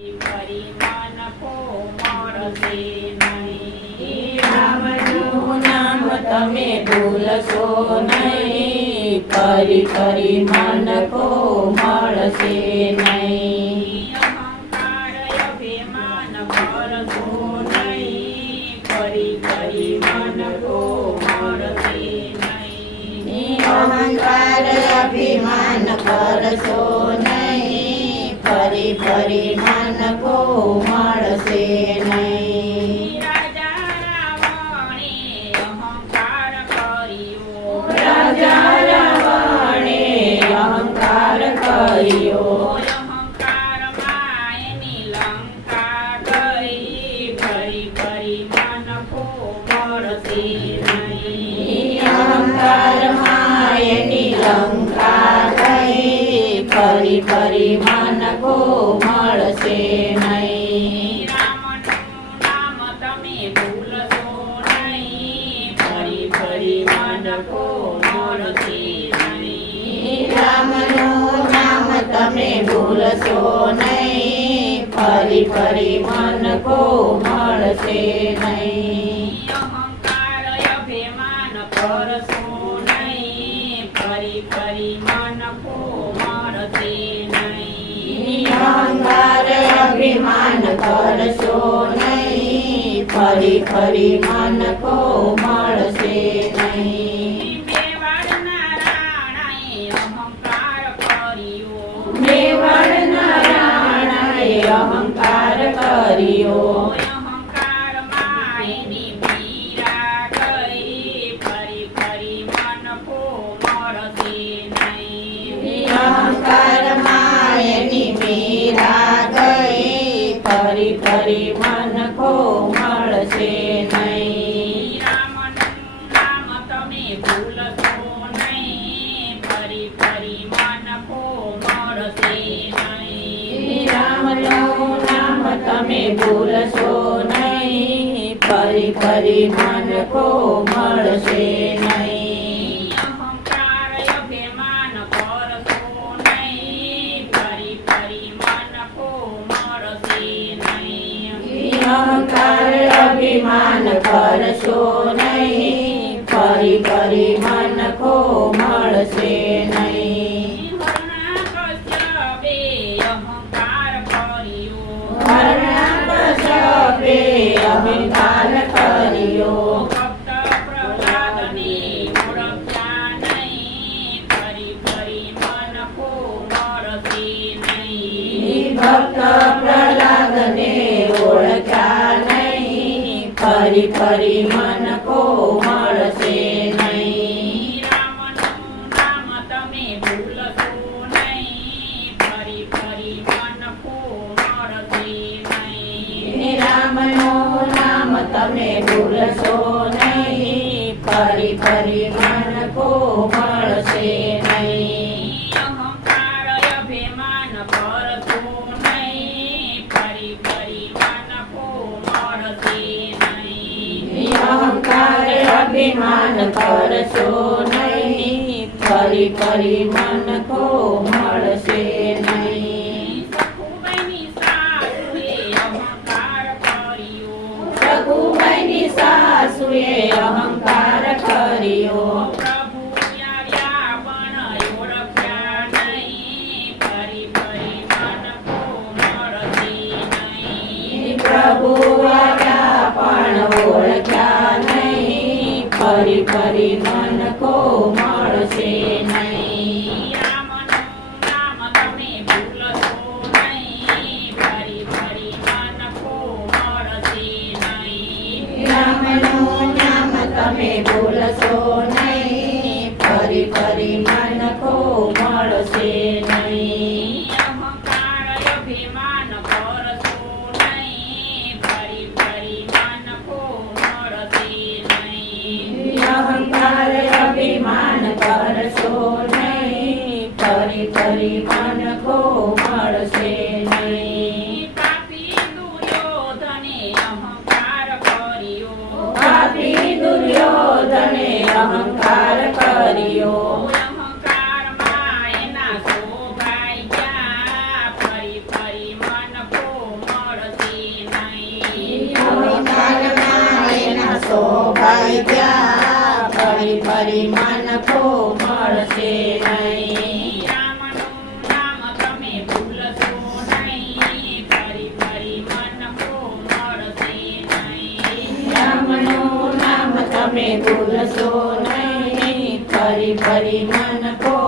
ફરી મન કો મળશે નહીં. રામનું નામ તમે ભૂલશો નહીં, ફરી ફરી મન કો મળશે નહીં. અહંકાર અભિમાન કરશો નહીં, ફરી ફરી મન કો મળશે નહીં. અહંકાર અભિમાન કરશો નહીં, ફરી ફરી મન કો મળશે નહીં. રાજા રાવણે અહંકાર કર્યો, રાજા રાવણે અહંકાર કર્યો, અહંકારમાં એની લંકા ગઈ, ફરી ફરી મન કો મળશે નહીં. અહંકારમાં એની લંકા ગઈ, ફરી ફરી મન કો મળશે નહીં. રામનું નામ તમે ભૂલશો નહીં, ફરી ફરી મન કો મળશે નહીં. રામનું નામ તમે ભૂલશો નહીં, ફરી ફરી મન કો મળશે નહીં. અહંકાર અભિમાન કરશો નહીં, ફરી ફરી મન કો મળશે નહીં. અહંકાર અભિમાન કરશો નહીં, ફરી ફરી મન કો મળશે નહીં. મેવાડના રાણાએ અહંકાર કર્યો, મેવાડના રાણાએ અહંકાર કર્યો, અહંકારમાં એની મીરા ગઈ, ફરી ફરી મન કો મળશે નહીં. અહંકારમાં એની મીરા ગઈ, ફરી ફરી મન કો મળશે નહીં. રામનું નામ તમે ભૂલશો નહીં, ફરી ફરી મન કો મળશે નહીં. રામનું નામ તમે ભૂલશો નહીં, ફરી ફરી મન કો મળશે નહીં. અહંકાર અભિમાન કરશો નહીં, ફરી ફરી મન કો મળશે નહીં. અહંકાર અભિમાન કરશો નહીં, ફરી ફરી મન કો મળશે નહીં. હરણાકશ્યપે અહંકાર કર્યો, હરણાકશ્યપે અહંકાર કર્યો, ભક્ત પ્રહલાદને ઓળખ્યા નહીં, ફરી ફરી મન કો મળશે નહીં. ભક્ત પ્રહલાદને ઓળખ્યા નહીં, ફરી ફરી મન કો મળશે નહીં. રામનું નામ તમે ભૂલશો નહીં, ફરી ફરી મન કો મળશે નહીં. રામનું નામ તમે ભૂલશો નહીં, ફરી ફરી મન કો મળશે નહીં. અહંકાર અભિમાન કરશો નહીં, ફરી ફરી મન કો મળશે નહીં. અહંકાર અભિમાન કરશો નહીં, ફરી ફરી મન કો મળશે નહીં. સખુબાઈની સાસુએ અહંકાર કર્યો, સખુબાઈની સાસુએ અહંકાર કર્યો, પ્રભુ આવ્યા પણ ઓળખ્યા નહીં, ફરી ફરી મન કો મળશે નહીં. પ્રભુ આવ્યા પણ ઓળખ્યા નહીં, ફરી ફરી મન કો મળશે નહીં. રામનું નામ તમે ભૂલશો નહીં, ફરી ફરી મન કો મળશે નહીં. રામનું નામ તમે ભૂલશો નહીં, ફરી ફરી મન કો મળશે નહીં. અહંકાર અભિમાન કરશો નહીં, ફરી ફરી મન કો મળશે નહીં. અહંકાર અભિમાન કરશો નહીં, ફરી ફરી મન કો મળશે નહીં. પાપી દુર્યોધને અહંકાર કર્યો, પાપી દુર્યોધને અહંકાર કર્યો, અહંકારમાં એના શોભાઈ ગયા, ફરી ફરી મન કો તો ભાગ્યા ફરી ફરી મન કો મળશે નહીં રામનું નામ તમે ભૂલશો નહીં ફરી ફરી મન કો મળશે નહીં રામનું નામ તમે ભૂલશો નહીં ફરી ફરી મન કો